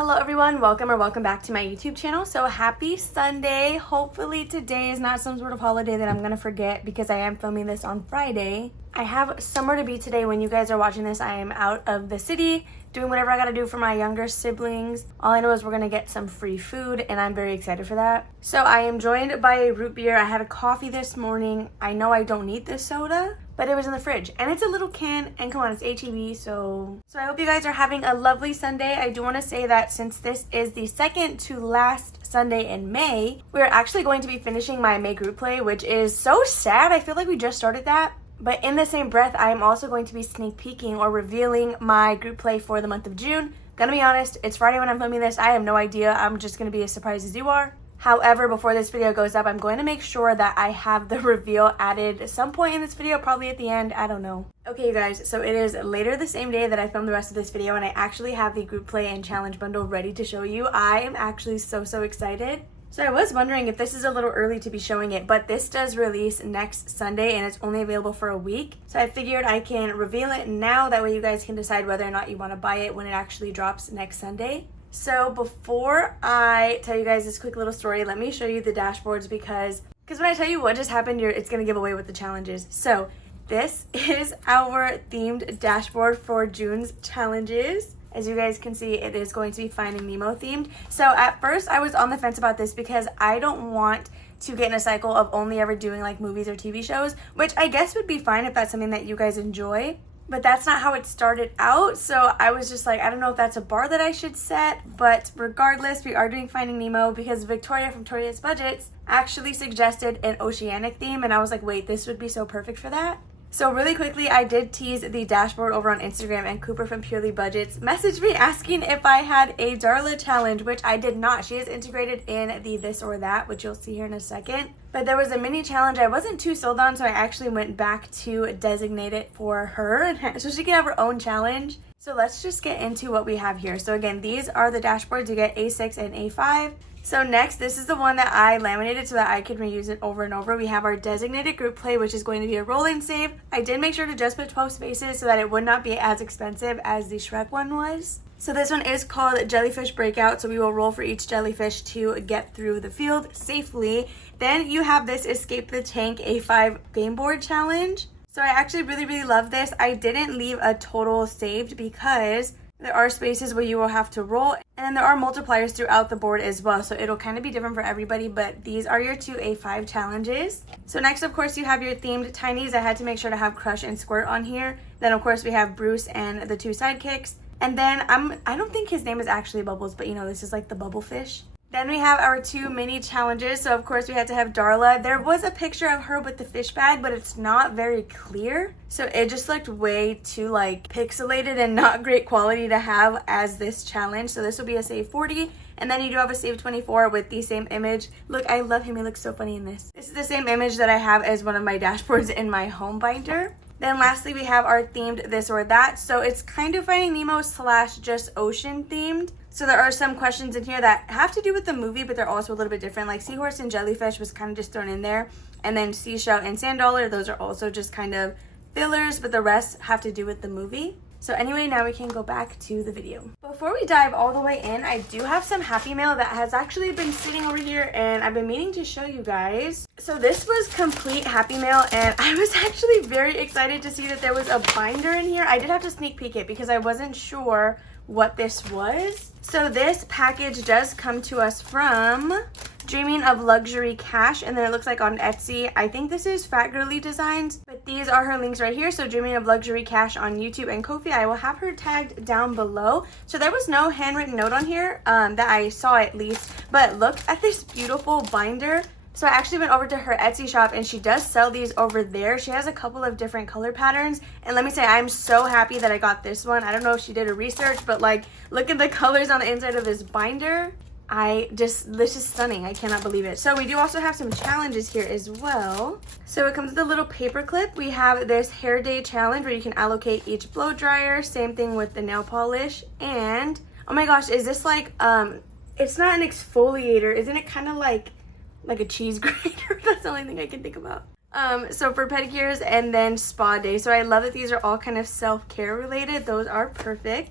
Hello everyone, welcome back to my YouTube channel. So happy Sunday. Hopefully today is not some sort of holiday that I'm gonna forget because I am filming this on Friday. I have somewhere to be today when you guys are watching this. I am out of the city doing whatever I gotta do for my younger siblings. All I know is we're gonna get some free food and I'm very excited for that. So I am joined by a root beer. I had a coffee this morning. I know I don't need this soda, but it was in the fridge and it's a little can and come on, it's HEB. So I hope you guys are having a lovely Sunday. I do want to say that since this is the second to last Sunday in May, we're actually going to be finishing my May group play, which is so sad. I feel like we just started that. But in the same breath, I am also going to be sneak peeking or revealing my group play for the month of June. Gonna be honest, it's Friday when I'm filming this. I have no idea. I'm just gonna be as surprised as you are. However, before this video goes up, I'm going to make sure that I have the reveal added at some point in this video, probably at the end, I don't know. Okay, you guys, so it is later the same day that I filmed the rest of this video and I actually have the group play and challenge bundle ready to show you. I am actually so excited. So I was wondering if this is a little early to be showing it, but this does release next Sunday and it's only available for a week. So I figured I can reveal it now, that way you guys can decide whether or not you want to buy it when it actually drops next Sunday. So before I tell you guys this quick little story, let me show you the dashboards because when I tell you what just happened, it's going to give away what the challenge is. So this is our themed dashboard for June's challenges. As you guys can see, it is going to be Finding Nemo themed. So at first I was on the fence about this because I don't want to get in a cycle of only ever doing like movies or TV shows, which I guess would be fine if that's something that you guys enjoy. But that's not how it started out, so I was just like, I don't know if that's a bar that I should set, but regardless, we are doing Finding Nemo because Victoria from Toria's Budgets actually suggested an oceanic theme, and I was like, wait, this would be so perfect for that. So really quickly, I did tease the dashboard over on Instagram, and Cooper from Purely Budgets messaged me asking if I had a Darla challenge, which I did not. She is integrated in the This or That, which you'll see here in a second. But there was a mini challenge I wasn't too sold on, so I actually went back to designate it for her, so she can have her own challenge. So let's just get into what we have here. So again, these are the dashboards. You get A6 and A5. So next, this is the one that I laminated so that I can reuse it over and over. We have our designated group play, which is going to be a roll and save. I did make sure to just put 12 spaces so that it would not be as expensive as the Shrek one was. So this one is called Jellyfish Breakout, so we will roll for each jellyfish to get through the field safely. Then you have this Escape the Tank A5 game board challenge. So I actually really love this. I didn't leave a total saved because there are spaces where you will have to roll, and there are multipliers throughout the board as well, so it'll kind of be different for everybody, but these are your two A5 challenges. So next, of course, you have your themed tinies. I had to make sure to have Crush and Squirt on here. Then, of course, we have Bruce and the two sidekicks. And then, I don't think his name is actually Bubbles, but you know, this is like the bubble fish. Then we have our two mini challenges. So of course we had to have Darla. There was a picture of her with the fish bag, but it's not very clear. So it just looked way too like pixelated and not great quality to have as this challenge. So this will be a save 40. And then you do have a save 24 with the same image. Look, I love him. He looks so funny in this. This is the same image that I have as one of my dashboards in my home binder. Then lastly, we have our themed This or That. So it's kind of Finding Nemo / just ocean themed. So there are some questions in here that have to do with the movie, but they're also a little bit different. Like Seahorse and Jellyfish was kind of just thrown in there. And then Seashell and Sand Dollar, those are also just kind of fillers, but the rest have to do with the movie. So anyway, now we can go back to the video. Before we dive all the way in, I do have some Happy Mail that has actually been sitting over here and I've been meaning to show you guys. So this was complete Happy Mail and I was actually very excited to see that there was a binder in here. I did have to sneak peek it because I wasn't sure what this was. So this package does come to us from Dreaming of Luxury Cash, and then it looks like on Etsy. I think this is Fat Girly Designs, but these are her links right here. So Dreaming of Luxury Cash on YouTube and Ko-fi. I will have her tagged down below. So there was no handwritten note on here that I saw at least, but look at this beautiful binder. So I actually went over to her Etsy shop and she does sell these over there. She has a couple of different color patterns. And let me say, I'm so happy that I got this one. I don't know if she did a research, but like, look at the colors on the inside of this binder. This is stunning. I cannot believe it. So we do also have some challenges here as well. So it comes with a little paper clip. We have this hair day challenge where you can allocate each blow dryer. Same thing with the nail polish. And oh my gosh, is this like, it's not an exfoliator. Isn't it kind of like a cheese grater? That's the only thing I can think about. So for pedicures and then spa day. So I love that these are all kind of self-care related. Those are perfect.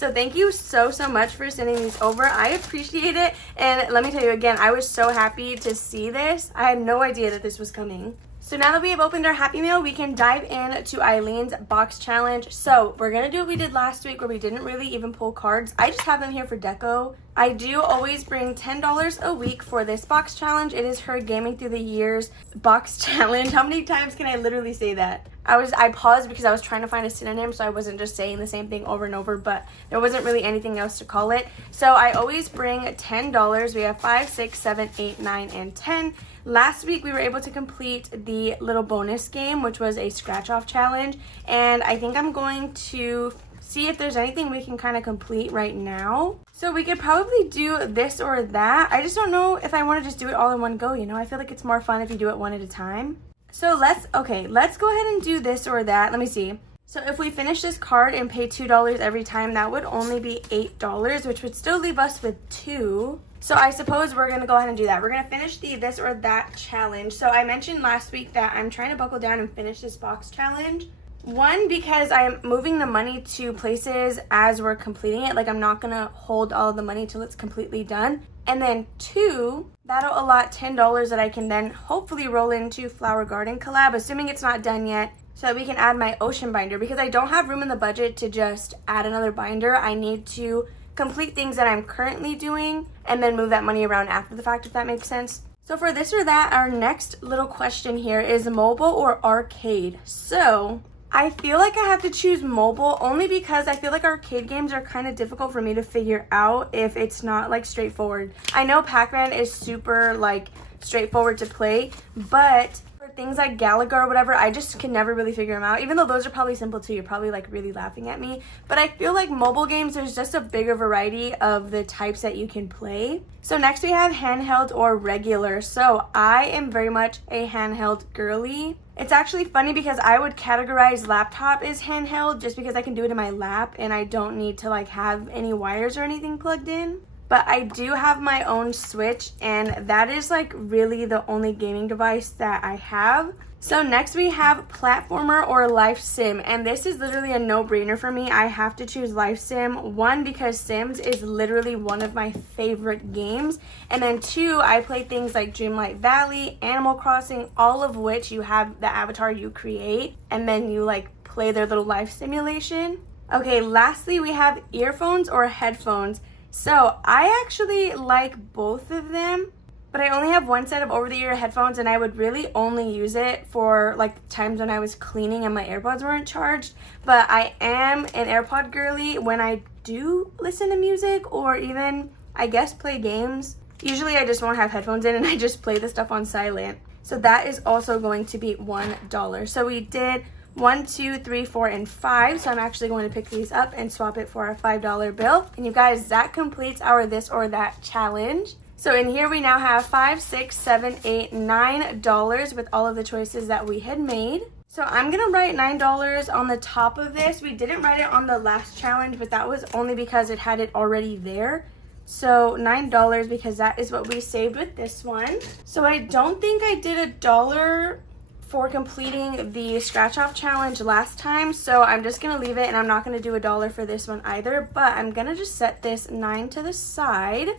So thank you so much for sending these over. I appreciate it. And let me tell you again, I was so happy to see this. I had no idea that this was coming. So now that we have opened our Happy Meal, we can dive into Eileen's box challenge. So we're going to do what we did last week where we didn't really even pull cards. I just have them here for deco. I do always bring $10 a week for this box challenge. It is her Gaming Through the Years box challenge. How many times can I literally say that? I paused because I was trying to find a synonym so I wasn't just saying the same thing over and over, but there wasn't really anything else to call it. So I always bring $10. We have 5, 6, 7, 8, 9, and 10. Last week we were able to complete the little bonus game, which was a scratch off challenge, and I think I'm going to see if there's anything we can kind of complete right now. So we could probably do this or that. I just don't know if I want to just do it all in one go, you know? I feel like it's more fun if you do it one at a time. So let's go ahead and do this or that. Let me see. So if we finish this card and pay $2 every time, that would only be $8, which would still leave us with 2. So I suppose we're going to go ahead and do that. We're going to finish the this or that challenge. So I mentioned last week that I'm trying to buckle down and finish this box challenge. One, because I am moving the money to places as we're completing it. Like, I'm not going to hold all of the money till it's completely done. And then 2, that'll allot $10 that I can then hopefully roll into Flower Garden Collab, assuming it's not done yet, so that we can add my ocean binder. Because I don't have room in the budget to just add another binder. I need to complete things that I'm currently doing and then move that money around after the fact, if that makes sense. So for this or that, our next little question here is mobile or arcade. So I feel like I have to choose mobile only because I feel like arcade games are kind of difficult for me to figure out if it's not like straightforward. I know Pac-Man is super like straightforward to play, but for things like Galaga or whatever, I just can never really figure them out. Even though those are probably simple too, you're probably like really laughing at me. But I feel like mobile games, there's just a bigger variety of the types that you can play. So next we have handheld or regular. So I am very much a handheld girly. It's actually funny because I would categorize laptop as handheld just because I can do it in my lap and I don't need to like have any wires or anything plugged in. But I do have my own Switch, and that is like really the only gaming device that I have. So next we have platformer or life sim, and this is literally a no-brainer for me. I have to choose life sim. 1, because Sims is literally one of my favorite games, and then 2, I play things like Dreamlight Valley, Animal Crossing, all of which you have the avatar you create and then you like play their little life simulation. Okay, lastly we have earphones or headphones. So I actually like both of them, but I only have one set of over-the-ear headphones, and I would really only use it for like times when I was cleaning and my AirPods weren't charged. But I am an AirPod girly when I do listen to music or even, I guess, play games. Usually I just won't have headphones in and I just play the stuff on silent. So that is also going to be $1. So we did 1, 2, 3, 4, and 5. So I'm actually going to pick these up and swap it for a $5 bill. And you guys, that completes our this or that challenge. So in here we now have $5, $6, $7, $8, $9 with all of the choices that we had made. So I'm gonna write $9 on the top of this. We didn't write it on the last challenge, but that was only because it had it already there. So $9 because that is what we saved with this one. So I don't think I did $1 for completing the scratch off challenge last time, so I'm just gonna leave it and I'm not gonna do $1 for this one either, but I'm gonna just set this 9 to the side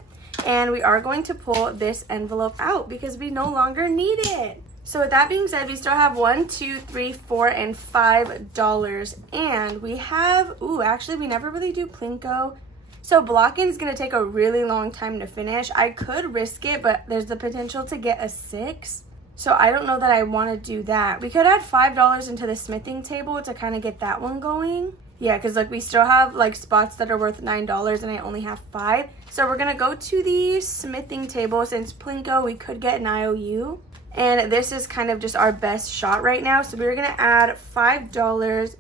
and we are going to pull this envelope out because we no longer need it. So with that being said, we still have $1, $2, $3, $4, and $5, and we have, actually we never really do Plinko. So Blockin' is gonna take a really long time to finish. I could risk it, but there's the potential to get a 6. So I don't know that I want to do that. We could add $5 into the smithing table to kind of get that one going. Yeah, because like we still have like spots that are worth $9 and I only have 5. So we're going to go to the smithing table since Plinko we could get an IOU. And this is kind of just our best shot right now. So we're going to add $5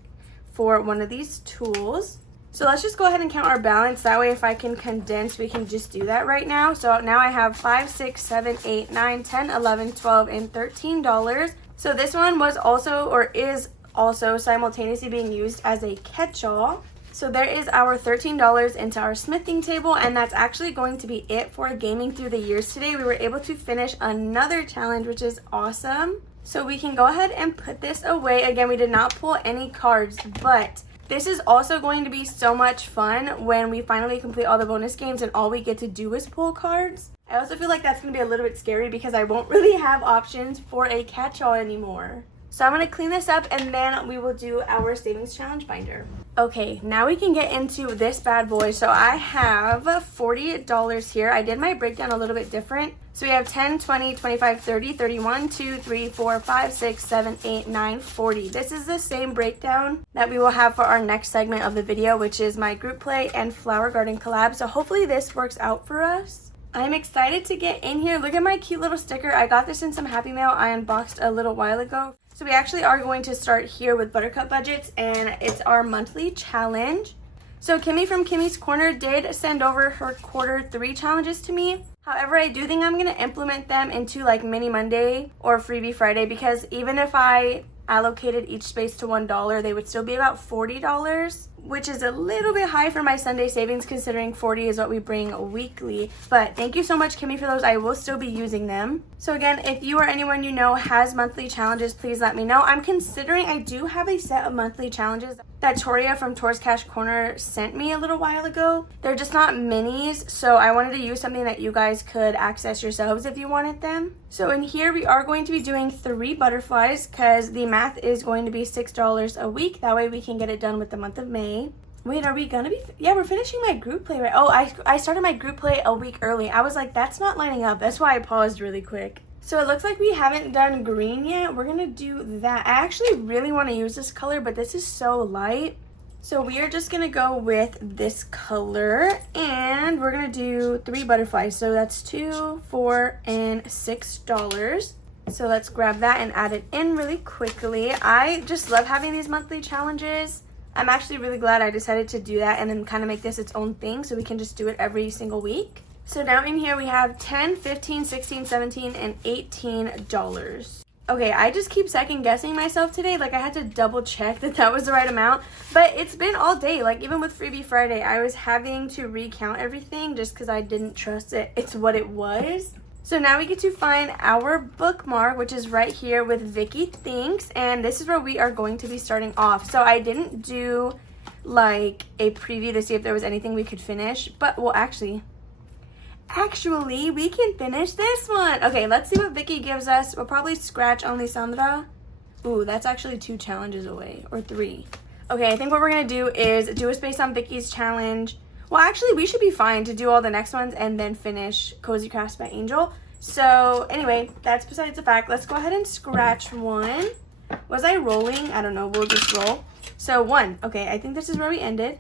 for one of these tools. So let's just go ahead and count our balance. That way if I can condense, we can just do that right now. So now I have $5, $6, $7, $8, $9, $10, $11, $12, and $13. So this one was also, or is also simultaneously being used as a catch-all. So there is our $13 into our smithing table, and that's actually going to be it for Gaming Through the Years today. We were able to finish another challenge, which is awesome. So we can go ahead and put this away. Again, we did not pull any cards, but This is also going to be so much fun when we finally complete all the bonus games and all we get to do is pull cards. I also feel like that's going to be a little bit scary because I won't really have options for a catch-all anymore. So I'm going to clean this up and then we will do our savings challenge binder. Okay, now we can get into this bad boy. So I have $40 here. I did my breakdown a little bit different. So we have 10, 20, 25, 30, 31, 2, 3, 4, 5, 6, 7, 8, 9, 40. This is the same breakdown that we will have for our next segment of the video, which is my group play and flower garden collab. So hopefully this works out for us. I'm excited to get in here. Look at my cute little sticker. I got this in some Happy Mail I unboxed a little while ago. So we actually are going to start here with Buttercup Budgets, and it's our monthly challenge. So Kimmy from Kimmy's Corner did send over her Q3 challenges to me. However, I do think I'm going to implement them into like Mini Monday or Freebie Friday, because even if I allocated each space to $1, they would still be about $40, which is a little bit high for my Sunday savings considering 40 is what we bring weekly. But thank you so much, Kimmy, for those. I will still be using them. So again, if you or anyone you know has monthly challenges, please let me know. I'm considering, I do have a set of monthly challenges that Toria from Tor's Cash Corner sent me a little while ago. They're just not minis, so I wanted to use something that you guys could access yourselves if you wanted them. So in here, we are going to be doing 3 butterflies because the math is going to be $6 a week. That way we can get it done with the month of May. Wait, are we gonna be? Yeah, we're finishing my group play, right? Oh, I started my group play a week early. I was like, that's not lining up. That's why I paused really quick. So it looks like we haven't done green yet. We're gonna do that. I actually really want to use this color, but this is so light. So we are just gonna go with this color, and we're gonna do 3 butterflies. So that's $2, $4, and $6. So let's grab that and add it in really quickly. I just love having these monthly challenges. I'm actually really glad I decided to do that and then kind of make this its own thing so we can just do it every single week. So now in here we have 10, 15, 16, 17, and $18. Okay, I just keep second guessing myself today. Like I had to double check that that was the right amount, but it's been all day. Like even with Freebie Friday, I was having to recount everything just because I didn't trust it. It's what it was. So now we get to find our bookmark, which is right here with Vicky Thinks, and this is where we are going to be starting off. So I didn't do like a preview to see if there was anything we could finish, but well, actually we can finish this one. Okay, let's see what Vicky gives us. We'll probably scratch only Sandra. Ooh, that's actually 2 challenges away, or 3. Okay, I think what we're gonna do is do a space on Vicky's challenge. Well, actually, we should be fine to do all the next ones and then finish Cozy Crafts by Angel. So anyway, that's besides the fact. Let's go ahead and scratch one. Was I rolling? I don't know. We'll just roll. So 1. Okay, I think this is where we ended.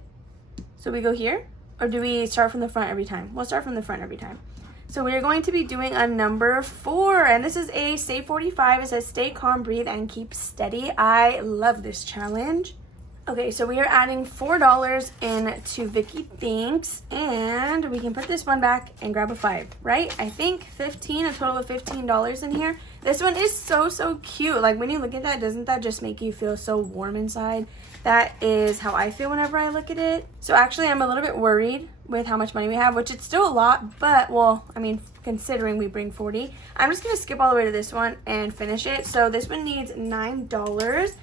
So we go here, or do we start from the front every time? We'll start from the front every time. So we are going to be doing a number 4, and this is a Stay 45. It says stay calm, breathe, and keep steady. I love this challenge. Okay, so we are adding $4 into Vicky Thinks, and we can put this one back and grab a 5, right? I think 15, a total of $15 in here. This one is so cute. Like when you look at that, doesn't that just make you feel so warm inside? That is how I feel whenever I look at it. So actually, I'm a little bit worried with how much money we have, which it's still a lot, but well, I mean, considering we bring 40, I'm just gonna skip all the way to this one and finish it. So this one needs $9.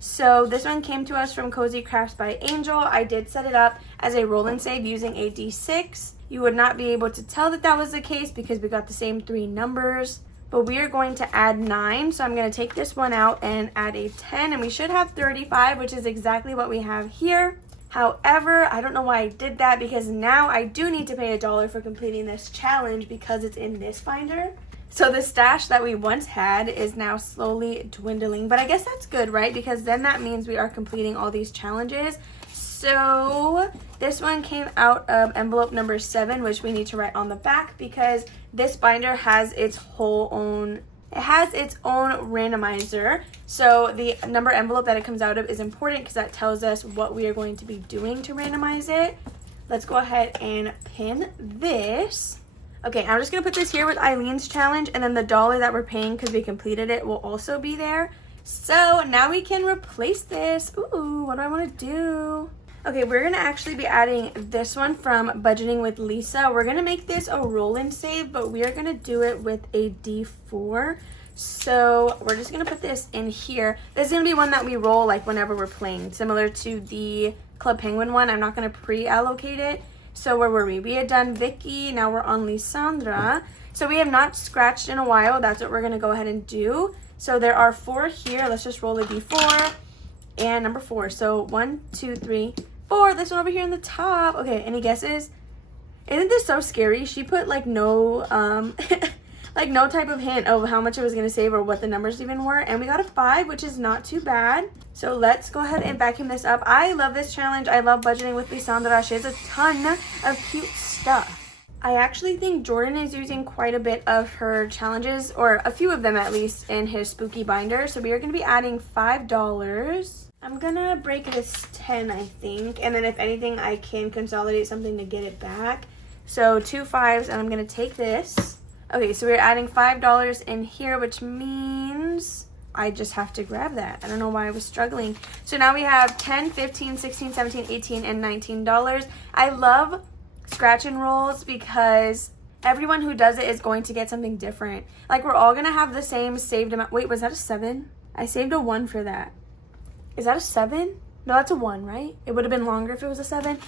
So this one came to us from Cozy Crafts by Angel. I did set it up as a roll and save using a D6. You would not be able to tell that that was the case because we got the same 3 numbers, but we are going to add 9. So I'm going to take this one out and add a 10, and we should have 35, which is exactly what we have here. However, I don't know why I did that because now I do need to pay $1 for completing this challenge because it's in this binder. So the stash that we once had is now slowly dwindling, but I guess that's good, right? Because then that means we are completing all these challenges. So this one came out of envelope number 7, which we need to write on the back because this binder has its whole own, it has its own randomizer. So the number envelope that it comes out of is important because that tells us what we are going to be doing to randomize it. Let's go ahead and pin this. Okay, I'm just going to put this here with Eileen's challenge, and then the $1 that we're paying because we completed it will also be there. So now we can replace this. Ooh, what do I want to do? Okay, we're going to actually be adding this one from Budgeting with Lisa. We're going to make this a roll and save, but we are going to do it with a D4. So we're just gonna put this in here. This is gonna be one that we roll like whenever we're playing, similar to the Club Penguin one. I'm not gonna pre-allocate it. So where were we? We had done Vicky, now we're on Lisandra. So we have not scratched in a while. That's what we're gonna go ahead and do. So there are 4 here. Let's just roll a d4 and number 4. So 1, 2, 3, 4. This one over here in the top. Okay, any guesses? Isn't this so scary? She put like no like no type of hint of how much it was gonna save or what the numbers even were. And we got a 5, which is not too bad. So let's go ahead and vacuum this up. I love this challenge. I love budgeting with Lisandra. She has a ton of cute stuff. I actually think Jordan is using quite a bit of her challenges, or a few of them at least, in his spooky binder. So we are going to be adding $5. I'm going to break this 10, I think. And then if anything, I can consolidate something to get it back. So 2 5s, and I'm going to take this. Okay, so we're adding $5 in here, which means I just have to grab that. I don't know why I was struggling. So now we have 10, 15, 16, 17, 18, and $19. I love scratch and rolls because everyone who does it is going to get something different. Like, we're all gonna have the same saved amount. Wait, was that a 7? I saved a 1 for that. Is that a 7? No, that's a 1, right? It would have been longer if it was a 7.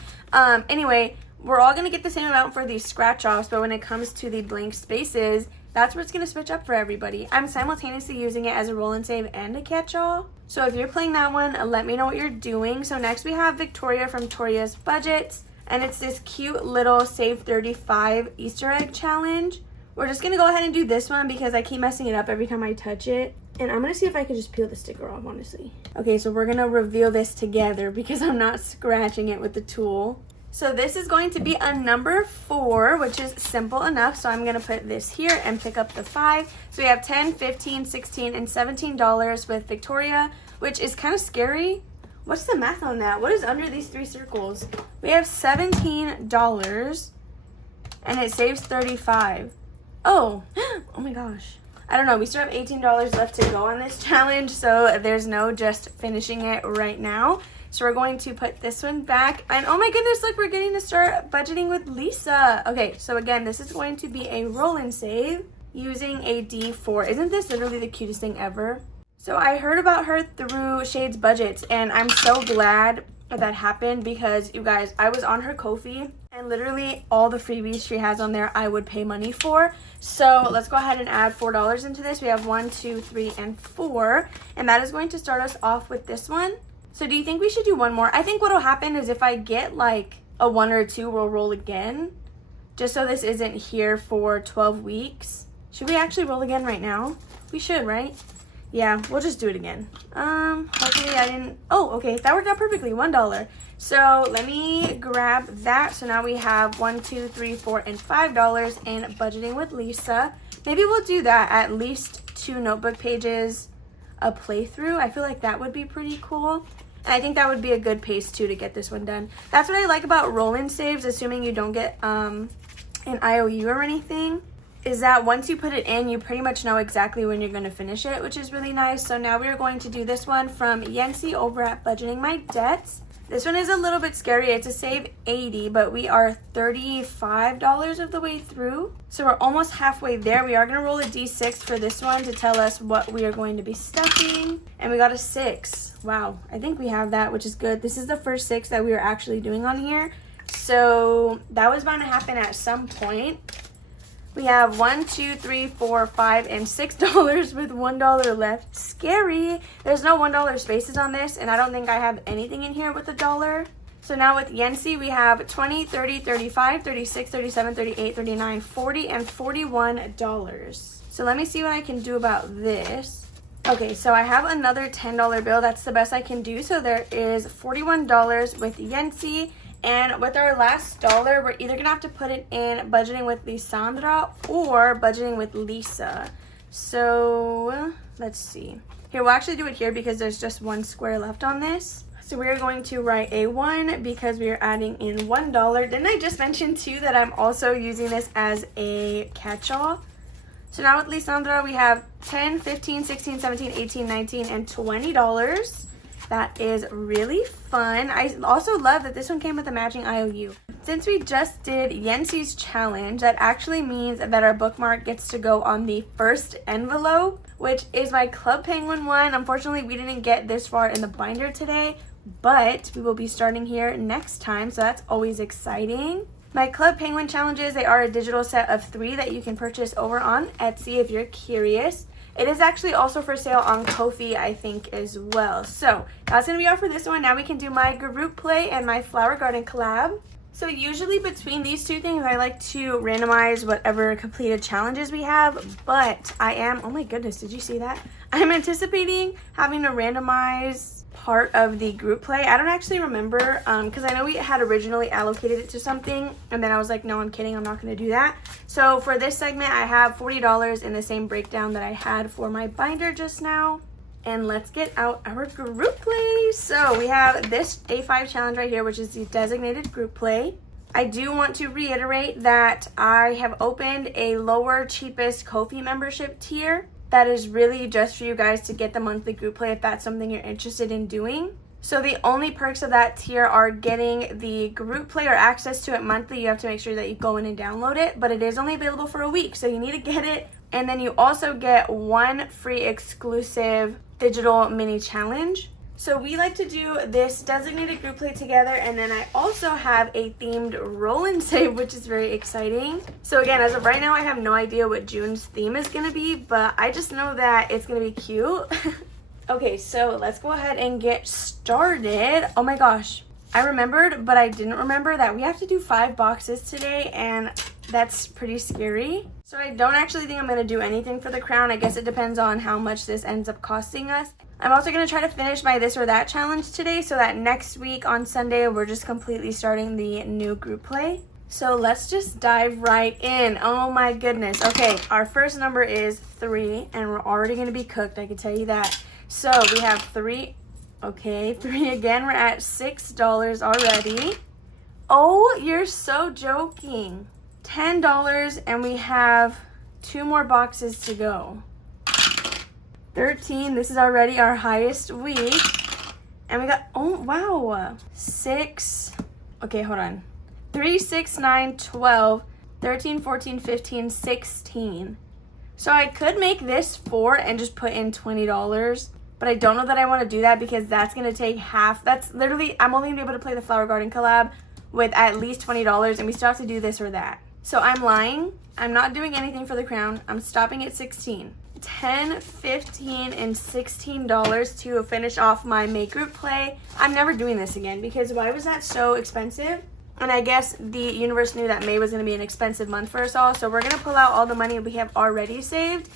Anyway, we're all gonna get the same amount for these scratch offs, but when it comes to the blank spaces, that's where it's gonna switch up for everybody. I'm simultaneously using it as a roll and save and a catch-all. So if you're playing that one, let me know what you're doing. So next we have Victoria from Toria's Budgets. And it's this cute little Save 35 Easter egg challenge. We're just going to go ahead and do this one because I keep messing it up every time I touch it. And I'm going to see if I can just peel the sticker off, honestly. Okay, so we're going to reveal this together because I'm not scratching it with the tool. So this is going to be a number 4, which is simple enough. So I'm going to put this here and pick up the 5. So we have 10, 15, 16, and $17 with Victoria, which is kind of scary. What's the math on that? What is under these 3 circles? We have $17 and it saves 35. Oh my gosh. I don't know. We still have $18 left to go on this challenge, so there's no just finishing it right now. So we're going to put this one back. And oh my goodness, look, we're getting to start budgeting with Lisa. Okay, so again, this is going to be a roll and save using a D4. Isn't this literally the cutest thing ever? So I heard about her through Shade's Budgets, and I'm so glad that happened because, you guys, I was on her Ko-fi, and literally all the freebies she has on there I would pay money for. So let's go ahead and add $4 into this. We have 1, 2, 3, and 4, and that is going to start us off with this one. So do you think we should do one more? I think what will happen is if I get like a 1 or a 2, we'll roll again, just so this isn't here for 12 weeks. Should we actually roll again right now? We should, right? Yeah, we'll just do it again. Hopefully I didn't... Oh, okay, that worked out perfectly, $1. So let me grab that. So now we have 1, 2, 3, 4, and $5 in budgeting with Lisa. Maybe we'll do that, at least 2 notebook pages a playthrough. I feel like that would be pretty cool. And I think that would be a good pace too to get this one done. That's what I like about roll-in saves, assuming you don't get an IOU or anything, is that once you put it in, you pretty much know exactly when you're going to finish it, which is really nice. So now we are going to do this one from Yancy over at Budgeting My Debts. This one is a little bit scary. It's a save 80, but we are $35 of the way through. So we're almost halfway there. We are going to roll a D6 for this one to tell us what we are going to be stuffing. And we got a 6. Wow, I think we have that, which is good. This is the first 6 that we are actually doing on here. So that was bound to happen at some point. We have 1, 2, 3, 4, 5, and $6 with $1 left. Scary. There's no $1 spaces on this, and I don't think I have anything in here with $1. So now with Yancy, we have 20, 30, 35, 36, 37, 38, 39, 40, and $41. So let me see what I can do about this. Okay, so I have another $10 bill. That's the best I can do. So there is $41 with Yancy. And with our last $1, we're either going to have to put it in budgeting with Lisandra or budgeting with Lisa. So let's see. Here, we'll actually do it here because there's just 1 square left on this. So we're going to write a 1 because we are adding in $1. Didn't I just mention too that I'm also using this as a catch-all? So now with Lisandra, we have 10, 15, 16, 17, 18, 19, and $20. That is really fun. I also love that this one came with a matching IOU. Since we just did Yensi's challenge, that actually means that our bookmark gets to go on the first envelope, which is my Club Penguin one. Unfortunately, we didn't get this far in the binder today, but we will be starting here next time, so that's always exciting. My Club Penguin challenges, they are a digital set of 3 that you can purchase over on Etsy if you're curious. It is actually also for sale on Ko-fi, I think, as well. So that's going to be all for this one. Now we can do my group play and my flower garden collab. So usually between these two things, I like to randomize whatever completed challenges we have, but I am, oh my goodness, did you see that? I'm anticipating having to randomize part of the group play. I don't actually remember, because I know we had originally allocated it to something, and then I was like, no, I'm kidding, I'm not going to do that. So for this segment, I have $40 in the same breakdown that I had for my binder just now. And let's get out our group play. So we have this A5 challenge right here, which is the designated group play. I do want to reiterate that I have opened a lower, cheapest Ko-fi membership tier. That is really just for you guys to get the monthly group play if that's something you're interested in doing. So the only perks of that tier are getting the group play or access to it monthly. You have to make sure that you go in and download it, but it is only available for a week, so you need to get it. And then you also get 1 free exclusive digital mini challenge. So we like to do this designated group play together, and then I also have a themed roll and save, which is very exciting. So again, as of right now, I have no idea what June's theme is going to be, but I just know that it's going to be cute. Okay, so let's go ahead and get started. Oh my gosh, I remembered, but I didn't remember that we have to do 5 boxes today, and that's pretty scary. So I don't actually think I'm going to do anything for the crown. I guess it depends on how much this ends up costing us. I'm also going to try to finish my this or that challenge today so that next week on Sunday, we're just completely starting the new group play. So let's just dive right in. Oh my goodness. Okay, our first number is 3, and we're already going to be cooked. I can tell you that. So we have 3. Okay, 3 again. We're at $6 already. Oh, you're so joking. $10, and we have 2 more boxes to go. 13, this is already our highest week. And we got, oh wow, 6, okay, hold on. 3, 6, 9, 12, 13, 14, 15, 16. So I could make this 4 and just put in $20, but I don't know that I want to do that because that's going to take half. That's literally, I'm only going to be able to play the flower garden collab with at least $20, and we still have to do this or that. So I'm lying. I'm not doing anything for the crown. I'm stopping at 16. $10, $15, and $16 to finish off my May group play. I'm never doing this again because why was that so expensive? And I guess the universe knew that May was going to be an expensive month for us all. So we're going to pull out all the money we have already saved.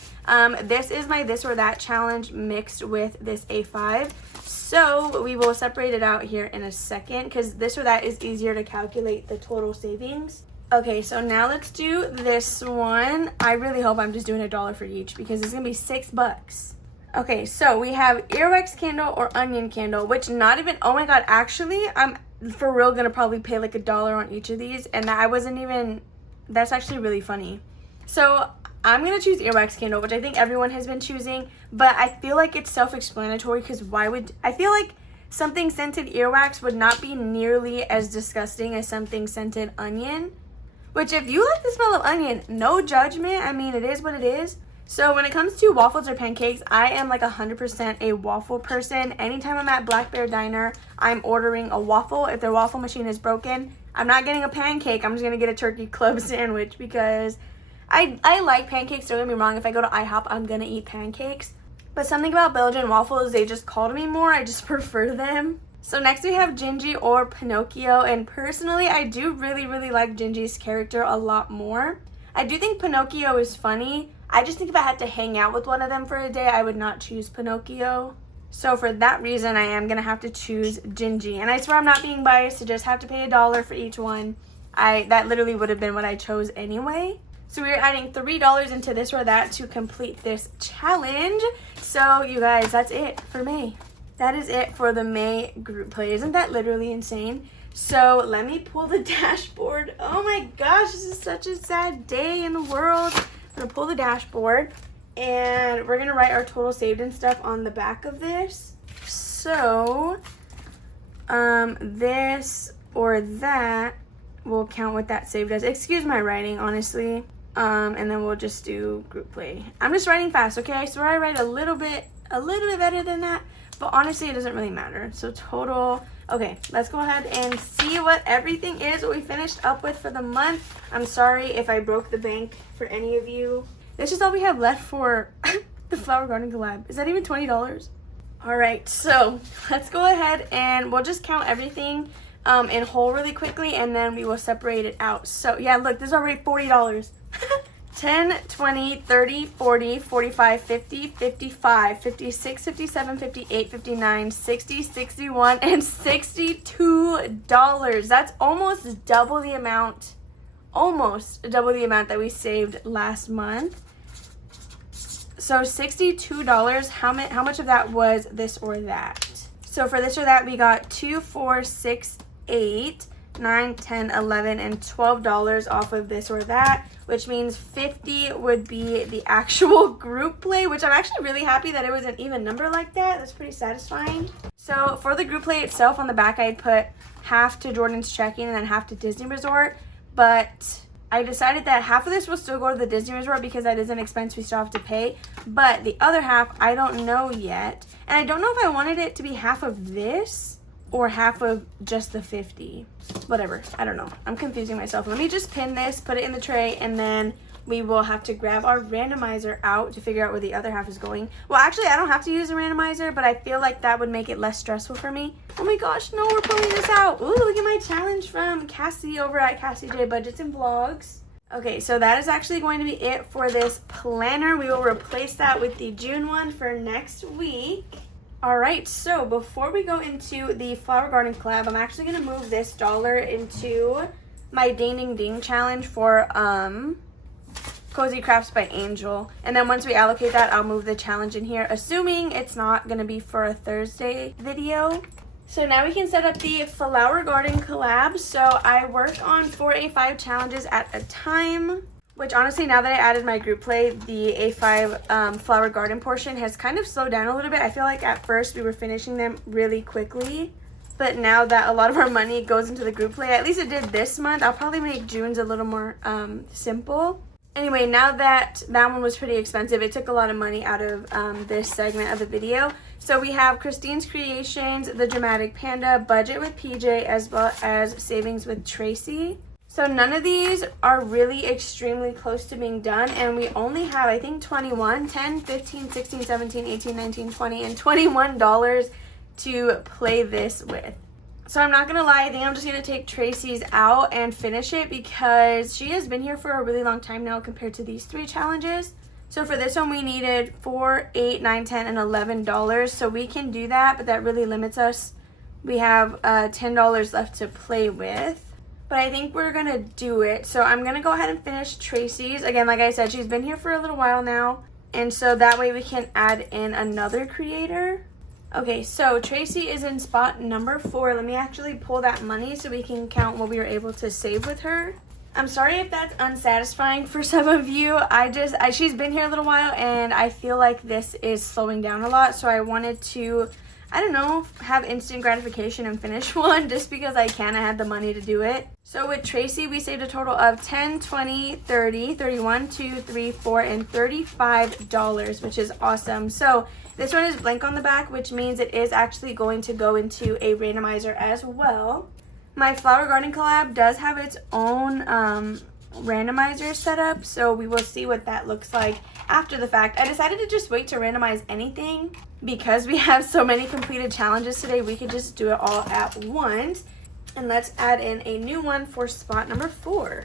This is my this or that challenge mixed with this A5. So we will separate it out here in a second because this or that is easier to calculate the total savings. Okay, so now let's do this one. I really hope I'm just doing $1 for each because it's gonna be $6. Okay, so we have earwax candle or onion candle, which not even, oh my god, actually, I'm for real gonna probably pay like $1 on each of these, and that I wasn't even, that's actually really funny. So I'm gonna choose earwax candle, which I think everyone has been choosing, but I feel like it's self-explanatory because why would, I feel like something scented earwax would not be nearly as disgusting as something scented onion. Which if you like the smell of onion, no judgment. I mean, it is what it is. So when it comes to waffles or pancakes, I am like 100% a waffle person. Anytime I'm at Black Bear Diner, I'm ordering a waffle. If their waffle machine is broken, I'm not getting a pancake. I'm just going to get a turkey club sandwich because I like pancakes. Don't get me wrong. If I go to IHOP, I'm going to eat pancakes. But something about Belgian waffles, they just call to me more. I just prefer them. So next we have Gingy or Pinocchio, and personally I do really like Gingy's character a lot more. I do think Pinocchio is funny. I just think if I had to hang out with one of them for a day, I would not choose Pinocchio. So for that reason, I am going to have to choose Gingy. And I swear I'm not being biased to just have to pay $1 for each one. That literally would have been what I chose anyway. So we're adding $3 into this or that to complete this challenge. So you guys, that's it for May. That is it for the May group play. Isn't that literally insane? So let me pull the dashboard. Oh my gosh, this is such a sad day in the world. I'm gonna pull the dashboard and we're gonna write our total saved and stuff on the back of this. So this or that will count what that saved as. Excuse my writing, honestly. And then we'll just do group play. I'm just writing fast, okay? I swear I write a little bit better than that, but honestly, it doesn't really matter. So total. Okay, let's go ahead and see what everything is, what we finished up with for the month. I'm sorry if I broke the bank for any of you. This is all we have left for the Flower Garden collab. Is that even $20? All right, so let's go ahead and we'll just count everything in whole really quickly, and then we will separate it out. So yeah, look, this is already $40. 10, 20, 30, 40, 45, 50, 55, 56, 57, 58, 59, 60, 61, and $62. That's almost double the amount that we saved last month. So $62, how much of that was this or that? So for this or that, we got 2, 4, 6, 8, 9, 10, 11, and $12 off of this or that, which means 50 would be the actual group play, which I'm actually really happy that it was an even number like that. That's pretty satisfying. So for the group play itself, on the back, I had put half to Jordan's Trekking and then half to Disney Resort, but I decided that half of this will still go to the Disney Resort because that is an expense we still have to pay, but the other half, I don't know yet. And I don't know if I wanted it to be half of this or half of just the 50. Whatever, I don't know. I'm confusing myself. Let me just pin this, put it in the tray, and then we will have to grab our randomizer out to figure out where the other half is going. Well, actually, I don't have to use a randomizer, but I feel like that would make it less stressful for me. Oh my gosh, no, we're pulling this out. Ooh, look at my challenge from Cassie over at Cassie J Budgets and Vlogs. Okay, so that is actually going to be it for this planner. We will replace that with the June one for next week. All right, so before we go into the Flower Garden collab, I'm actually going to move this dollar into my Ding Ding Ding challenge for Cozy Crafts by Angel. And then once we allocate that, I'll move the challenge in here, assuming it's not going to be for a Thursday video. So now we can set up the Flower Garden collab. So I work on 4 A5 challenges at a time, which honestly, now that I added my group play, the A5 Flower Garden portion has kind of slowed down a little bit. I feel like at first we were finishing them really quickly, but now that a lot of our money goes into the group play, at least it did this month, I'll probably make June's a little more simple. Anyway, now that one was pretty expensive, it took a lot of money out of this segment of the video. So we have Christine's Creations, The Dramatic Panda, Budget with PJ, as well as Savings with Tracy. So none of these are really extremely close to being done, and we only have, I think, 10, 15, 16, 17, 18, 19, 20, and $21 to play this with. So I'm not going to lie, I think I'm just going to take Tracy's out and finish it because she has been here for a really long time now compared to these 3 challenges. So for this one, we needed $4, $8, $9, $10, and $11. So we can do that, but that really limits us. We have $10 left to play with. But I think we're going to do it. So I'm going to go ahead and finish Tracy's. Again, like I said, she's been here for a little while now. And so that way we can add in another creator. Okay, so Tracy is in spot number 4. Let me actually pull that money so we can count what we were able to save with her. I'm sorry if that's unsatisfying for some of you. She's been here a little while and I feel like this is slowing down a lot. So I wanted to, I don't know, have instant gratification and finish one just because I can. I had the money to do it. So with Tracy, we saved a total of 10, 20, 30, 31, 2, 3, 4, and $35, which is awesome. So this one is blank on the back, which means it is actually going to go into a randomizer as well. My Flower Garden collab does have its own randomizer set up, so we will see what that looks like after the fact. I decided to just wait to randomize anything because we have so many completed challenges today. We could just do it all at once. And let's add in a new one for spot number 4.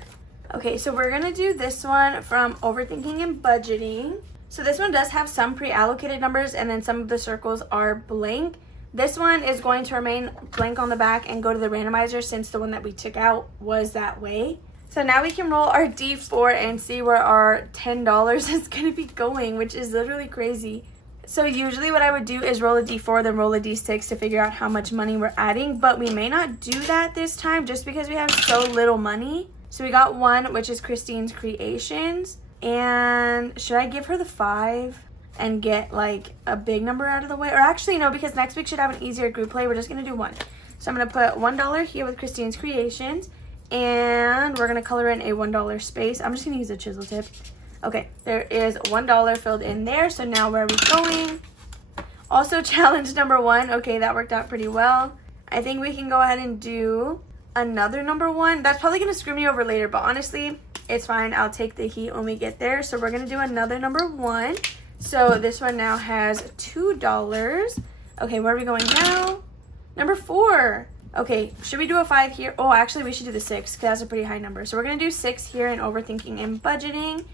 Okay, so we're going to do this one from Overthinking and Budgeting. So this one does have some pre-allocated numbers and then some of the circles are blank. This one is going to remain blank on the back and go to the randomizer since the one that we took out was that way. So now we can roll our D4 and see where our $10 is going to be going, which is literally crazy. So usually what I would do is roll a D4, then roll a D6 to figure out how much money we're adding, but we may not do that this time just because we have so little money. So we got 1, which is Christine's Creations. And should I give her the 5? and get like a big number out of the way. Or actually no, because next week should have an easier group play. We're just going to do one. So I'm going to put $1 here with Christine's Creations, and we're going to color in a $1 space. I'm just going to use a chisel tip. Okay, there is $1 filled in there. So now where are we going? Also challenge number 1. Okay, that worked out pretty well. I think we can go ahead and do another number 1. That's probably going to screw me over later, but honestly, it's fine. I'll take the heat when we get there. So we're going to do another number 1. So this one now has $2. Okay, where are we going now? Number 4. Okay, should we do a 5 here? Oh, actually, we should do the 6 because that's a pretty high number. So we're going to do 6 here in overthinking and budgeting,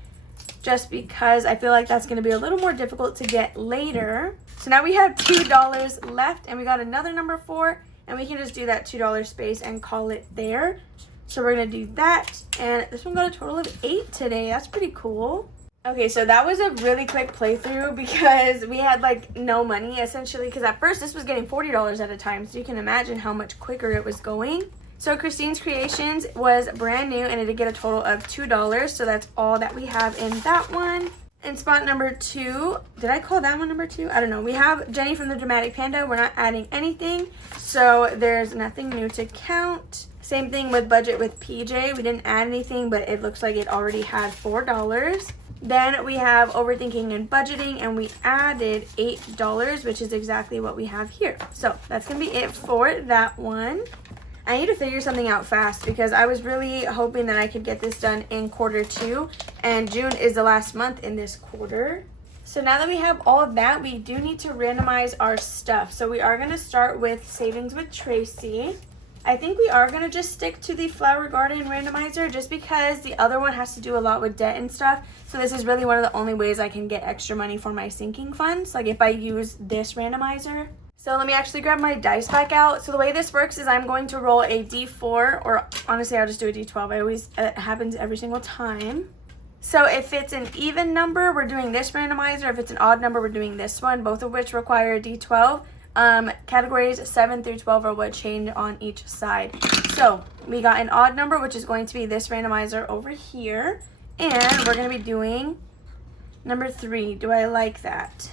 just because I feel like that's going to be a little more difficult to get later. So now we have $2 left, and we got another number 4, and we can just do that $2 space and call it there. So we're going to do that, and this one got a total of 8 today. That's pretty cool. Okay, so that was a really quick playthrough because we had like no money essentially, because at first this was getting $40 at a time, so you can imagine how much quicker it was going. So Christine's Creations was brand new and it did get a total of $2, so that's all that we have in that one. In spot number 2, did I call that one number 2? I don't know. We have Jenny from the Dramatic Panda. We're not adding anything, so there's nothing new to count. Same thing with Budget with PJ. We didn't add anything, but it looks like it already had $4. Then we have Overthinking and Budgeting, and we added $8, which is exactly what we have here. So that's going to be it for that one. I need to figure something out fast because I was really hoping that I could get this done in quarter 2, and June is the last month in this quarter. So now that we have all of that, we do need to randomize our stuff. So we are going to start with Savings with Tracy. I think we are going to just stick to the Flower Garden randomizer just because the other one has to do a lot with debt and stuff. So this is really one of the only ways I can get extra money for my sinking funds, like if I use this randomizer. So let me actually grab my dice back out. So the way this works is I'm going to roll a D4, or honestly I'll just do a D12. It happens every single time. So if it's an even number, we're doing this randomizer. If it's an odd number, we're doing this one, both of which require a D12. Categories 7 through 12 are what change on each side. So we got an odd number, which is going to be this randomizer over here, and we're going to be doing number 3. Do I like that?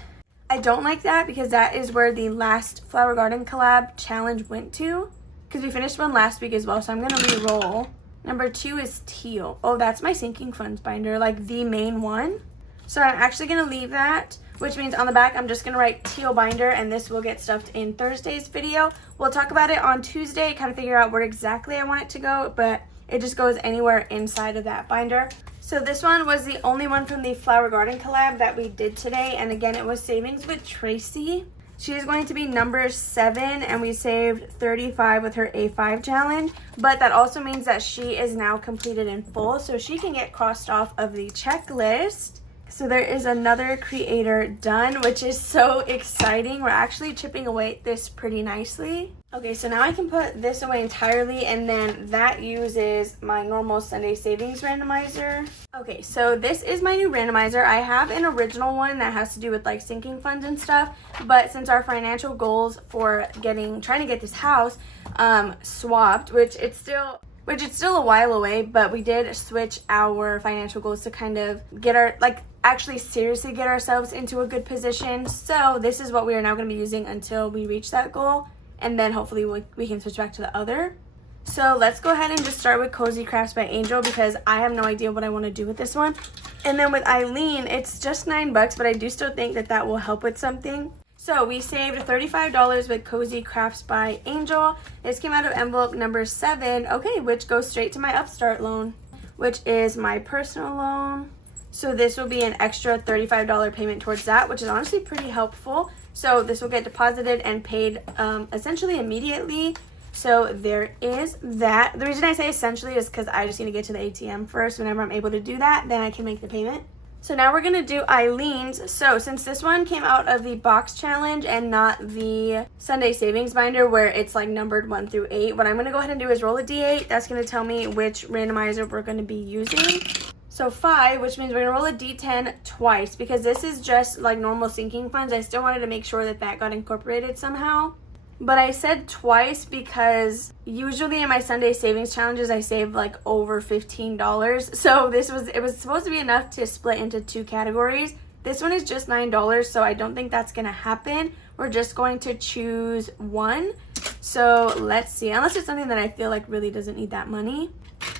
I don't like that because that is where the last Flower Garden collab challenge went to, because we finished one last week as well, so I'm going to re-roll. Number 2 is teal. Oh, that's my sinking funds binder, like the main one. So I'm actually going to leave that, which means on the back I'm just going to write teal binder, and this will get stuffed in Thursday's video. We'll talk about it on Tuesday, kind of figure out where exactly I want it to go, but it just goes anywhere inside of that binder. So this one was the only one from the Flower Garden collab that we did today, and again it was Savings with Tracy. She is going to be number 7, and we saved 35 with her A5 challenge, but that also means that she is now completed in full, so she can get crossed off of the checklist. So there is another creator done, which is so exciting. We're actually chipping away at this pretty nicely. Okay, so now I can put this away entirely, and then that uses my normal Sunday savings randomizer. Okay, so this is my new randomizer. I have an original one that has to do with like sinking funds and stuff, but since our financial goals for trying to get this house swapped, which it's still a while away, but we did switch our financial goals to kind of get our, actually seriously get ourselves into a good position. So this is what we are now going to be using until we reach that goal, and then hopefully we can switch back to the other. So let's go ahead and just start with Cozy Crafts by Angel because I have no idea what I want to do with this one. And then with Eileen, it's just $9, but I do still think that will help with something. So we saved $35 with Cozy Crafts by Angel. This came out of envelope number 7, okay, which goes straight to my Upstart loan, which is my personal loan. So this will be an extra $35 payment towards that, which is honestly pretty helpful. So this will get deposited and paid essentially immediately. So there is that. The reason I say essentially is because I just need to get to the ATM first. Whenever I'm able to do that, then I can make the payment. So now we're going to do Eileen's. So since this one came out of the box challenge and not the Sunday savings binder where it's like numbered 1 through 8, what I'm going to go ahead and do is roll a D8. That's going to tell me which randomizer we're going to be using. So 5, which means we're going to roll a D10 twice because this is just like normal sinking funds. I still wanted to make sure that got incorporated somehow. But I said twice because usually in my Sunday savings challenges, I save like over $15. So it was supposed to be enough to split into 2 categories. This one is just $9, so I don't think that's gonna happen. We're just going to choose one. So let's see, unless it's something that I feel like really doesn't need that money.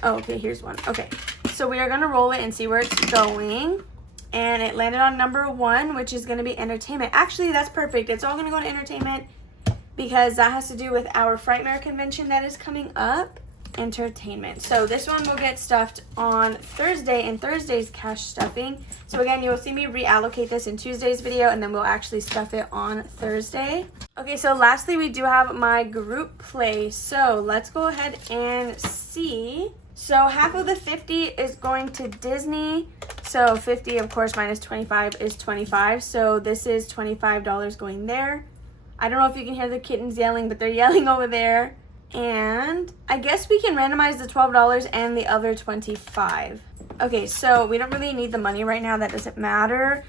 Oh, okay, here's one. Okay, so we are gonna roll it and see where it's going. And it landed on number 1, which is gonna be entertainment. Actually, that's perfect. It's all gonna go to entertainment because that has to do with our Frightmare convention that is coming up. Entertainment. So this one will get stuffed on Thursday in Thursday's cash stuffing. So again, you'll see me reallocate this in Tuesday's video, and then we'll actually stuff it on Thursday. Okay, so lastly, we do have my group play. So let's go ahead and see. So half of the 50 is going to Disney. So 50, of course, minus 25 is 25. So this is $25 going there. I don't know if you can hear the kittens yelling, but they're yelling over there. And I guess we can randomize the $12 and the other 25. Okay, so we don't really need the money right now. That doesn't matter.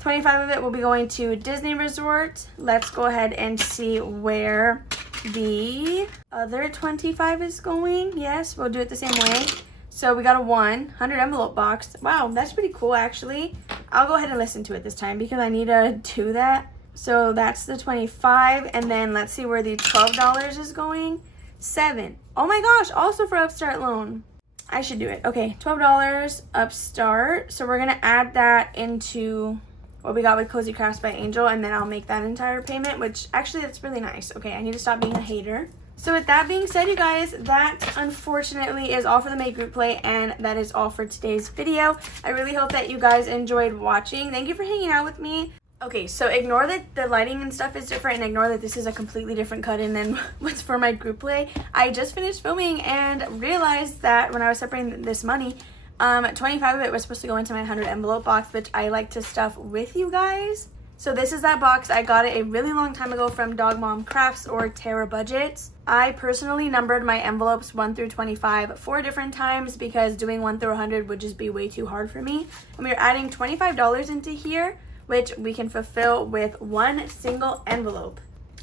25 of it will be going to Disney Resort. Let's go ahead and see where the other 25 is going. Yes, we'll do it the same way. So we got a 100 envelope box. Wow, that's pretty cool, actually. I'll go ahead and listen to it this time because I need to do that. So that's the 25, and then let's see where the $12 is going. 7. Oh my gosh, also for Upstart loan. I should do it. Okay, $12 Upstart. So we're gonna add that into what we got with Cozy Crafts by Angel, and then I'll make that entire payment, which actually that's really nice. Okay, I need to stop being a hater. So with that being said, you guys, that unfortunately is all for the May group play, and that is all for today's video. I really hope that you guys enjoyed watching. Thank you for hanging out with me. Okay, so ignore that the lighting and stuff is different, and ignore that this is a completely different cut-in than what's for my group play. I just finished filming and realized that when I was separating this money, 25 of it was supposed to go into my 100 envelope box, which I like to stuff with you guys. So this is that box. I got it a really long time ago from Dog Mom Crafts or Terra Budgets. I personally numbered my envelopes 1 through 25 4 different times because doing 1 through 100 would just be way too hard for me. And we're adding $25 into here, which we can fulfill with one single envelope.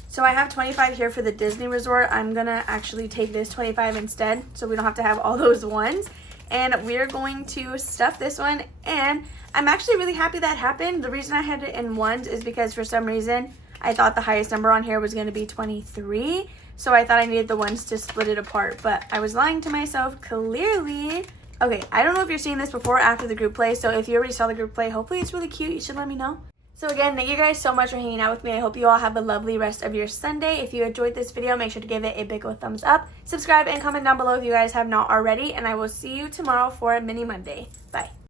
So I have 25 here for the Disney Resort. I'm gonna actually take this 25 instead so we don't have to have all those ones. And we're going to stuff this one, and I'm actually really happy that happened. The reason I had it in ones is because for some reason I thought the highest number on here was gonna be 23. So I thought I needed the ones to split it apart, but I was lying to myself clearly. Okay, I don't know if you're seeing this before or after the group play, so if you already saw the group play, hopefully it's really cute. You should let me know. So again, thank you guys so much for hanging out with me. I hope you all have a lovely rest of your Sunday. If you enjoyed this video, make sure to give it a big old thumbs up. Subscribe and comment down below if you guys have not already, and I will see you tomorrow for Mini Monday. Bye.